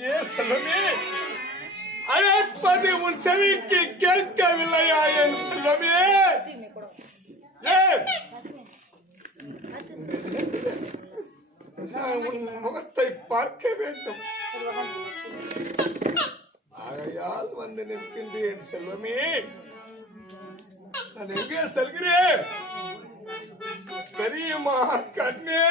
கண்ணே மணியே அழைப்பது உன் செவிக்கு கேட்கவில்லையா என் செல்வமே நான் உன் முகத்தை பார்க்க வேண்டும். ஆகையால் வந்து நிற்கின்றேன் செல்வமே. நான் எங்கே செல்கிறேன்? தெரியுமா கண்ணே?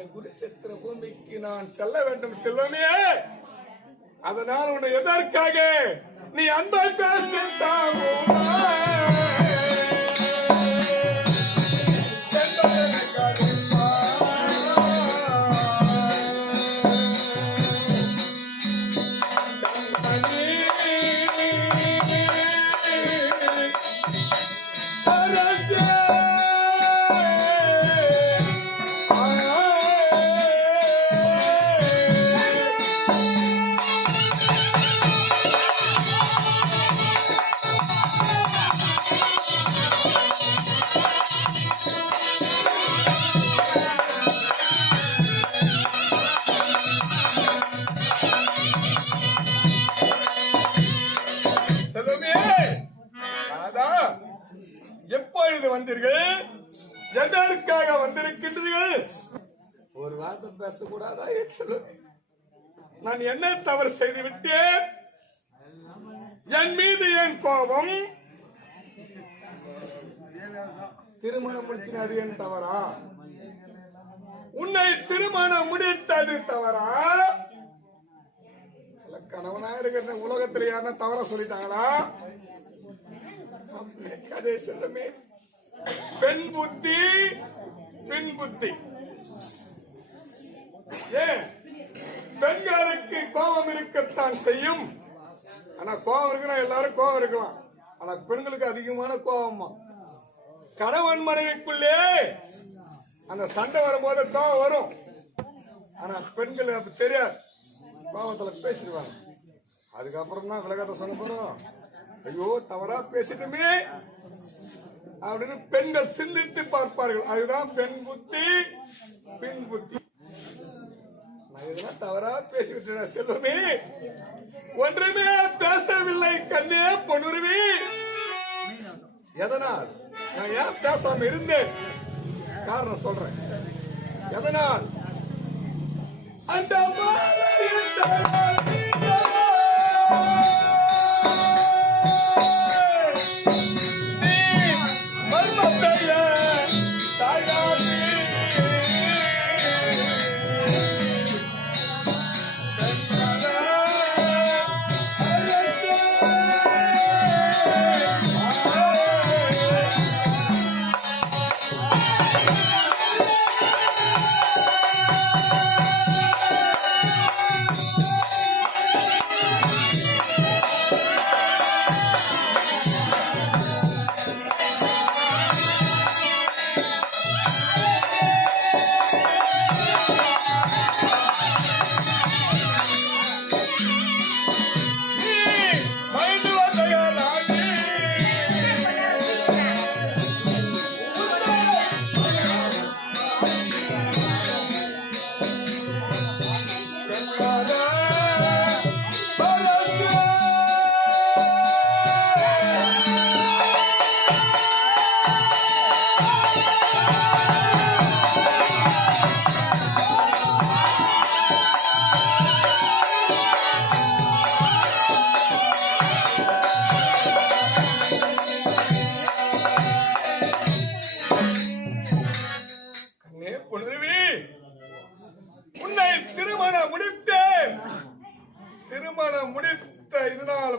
குருச்சத்திர பூமிக்கு நான் செல்ல வேண்டும் செல்வமே. அதனால் உன்னை எதற்காக நீ அந்த வந்தீர்கள். எதற்காக வந்திருக்கின்றீர்கள்? ஒரு வார்த்தை பேசக்கூடாதா செல்வமே நான் என்ன தவறு செய்து விட்டேன் என் மீது என் கோபம்? திருமணம் முடிச்சு அது என் தவறா? உன்னை திருமணம் முடித்தது தவறா? கணவனா இருக்கிற உலகத்துல யாருன்னா தவற சொல்லிட்டாங்களா? கதை சொல்லுமே. பெண் புத்தி பெண் புத்தி ஏன்? பெண்களுக்கு கோபம் இருக்கத்தான் செய்யும். ஆனா கோபம் இருக்கிற எல்லாரும் கோபம் இருக்கலாம். ஆனா பெண்களுக்கு அதிகமான கோபமா கணவன் மனைவிக்குள்ளே அந்த சண்டை வரும்போது கோபம் வரும். ஆனா பெண்கள் அப்படி தெரியாது. கோபத்துல பேசிடுவாங்க. அதுக்கப்புறம் தான் விலகத்தை சொல்ல போறோம். ஐயோ தவறா பேசிட்டுமே. அப்படின்னு பெண்கள் சிந்தித்து பார்ப்பார்கள். அதுதான் பெண் புத்தி பெண் புத்தி. நான் இதெல்லாம் தவறா பேசிவிட்டேன் செல்வமே? ஒன்றுமே பேசவில்லை கண்ணே பொண்ணுருவி எதனால்? நான் ஏன் பேசாம இருந்தேன்? காரணம் சொல்றேன். எதனால்? அந்த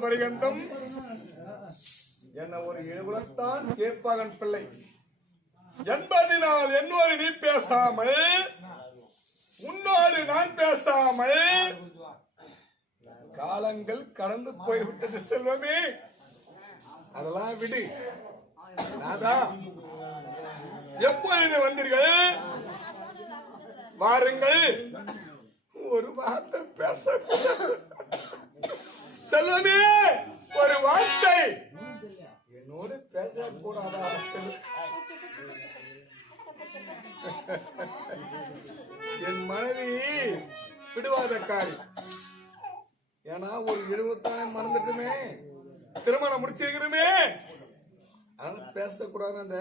பரிகந்தம் என்ன ஒரு எழுகுலத்தான் கேட்பாகன் பிள்ளை. என்பதினால் என்னோடு நீ பேசாமல் உன்னோடு நான் பேசாமல் காலங்கள் கடந்து போய்விட்டது செல்வமே. அதெல்லாம் விடு. நாதா எப்பொழுது வந்தீர்கள்? வாருங்கள். ஒரு வார்த்தை பேச செல்வமே ஒரு வார்த்தை. என்னோடு பேச கூடாதா என் மனைவி விடுவாத காரி ஏன்னா ஒரு இருபத்தாயிரம் மறந்துட்டுமே திருமணம் முடிச்சிருக்கிறோமே. அதனால பேசக்கூடாது அந்த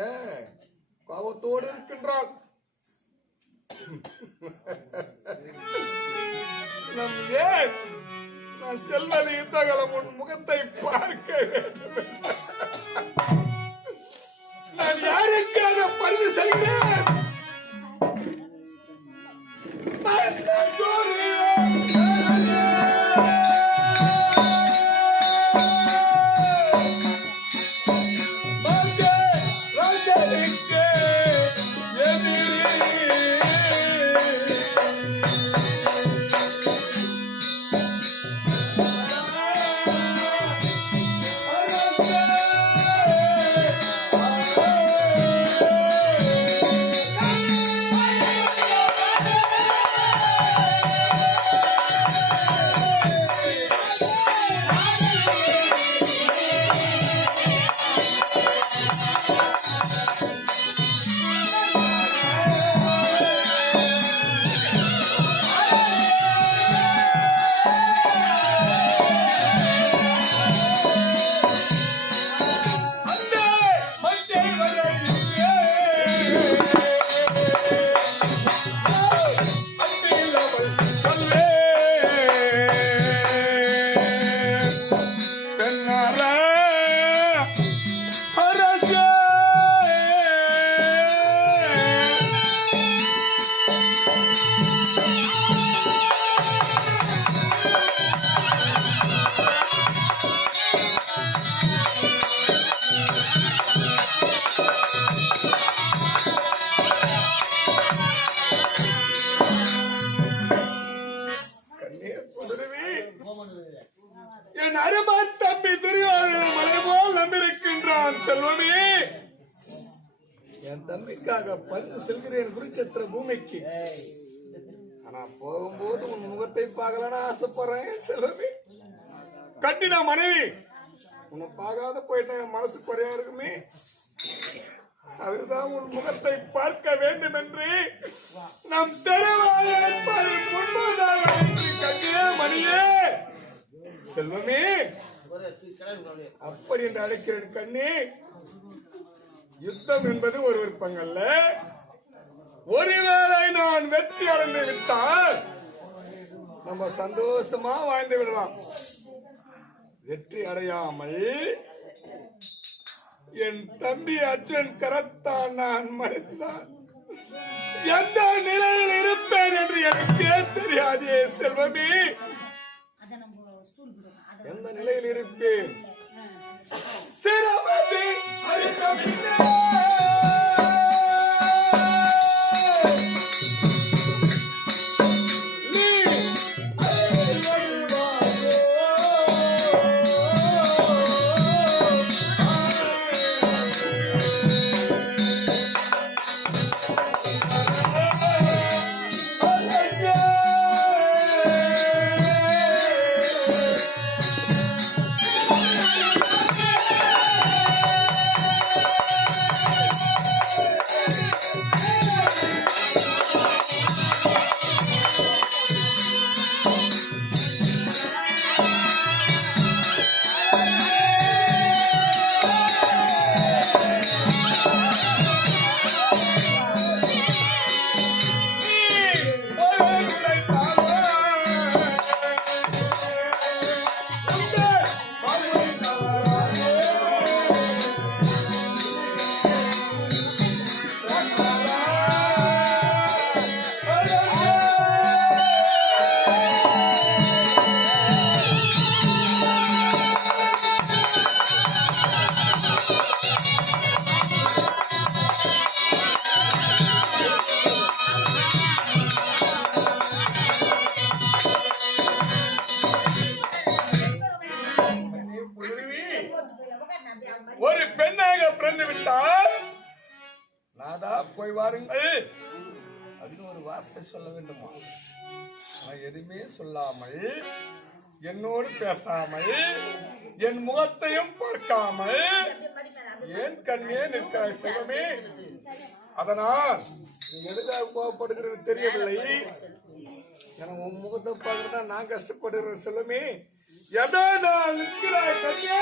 கோபத்தோடு இருக்கின்றாள். நம் ஏன் நான் செல்வது யுத்தகலம் உன் முகத்தை பார்க்க வேண்டும். நான் யாருக்காக பரிந்து செல்கிறேன்? வந்து செல்கிறேன் குருச்சத்திர பூமிக்கு. ஆனா போகும்போது உன் முகத்தை பார்க்கலான்னு ஆசைப்படுறேன் செல்வமே. கட்டினா மனைவி உன்னை பார்க்காத போயிட்டேன் என் மனசு குறையா இருக்குமே. அதுதான் உன் முகத்தை பார்க்க வேண்டும் என்று நம் தெருவாக என்று கண்ணே மணியே. செல்வமே அப்படி என்று அழைக்கிறேன் கண்ணே. யுத்தம் என்பது ஒரு விருப்பங்கள்ல. ஒருவேளை நான் வெற்றி அடைந்து விட்டால் நம்ம சந்தோஷமா வாழ்ந்து விடலாம். வெற்றி அடையாமல் என் தம்பி அர்ஜுன் கரத்தான் நான் மடிந்தான். எந்த நிலையில் இருப்பேன் என்று எனக்கே தெரியாதே செல்வமே. எந்த நிலையில் இருப்பேன்? சிரமதி Música போய் வாருங்கள். அப்படின்னு ஒரு வார்த்தை சொல்ல வேண்டுமா? நான் எதுவுமே சொல்லாமல் என்னோடு பேசாமல் என் முகத்தையும் பார்க்காமல் ஏன் கண்ணே நிற்க சிவமே அதனால் நீ எதுக்காக கோவப்படுகிறது தெரியவில்லை. எனக்கு உன் முகத்தை பார்க்கறதா நான் கஷ்டப்படுகிறேன் செல்வமே. எதோ நான் நிற்கிறாய் கண்ணே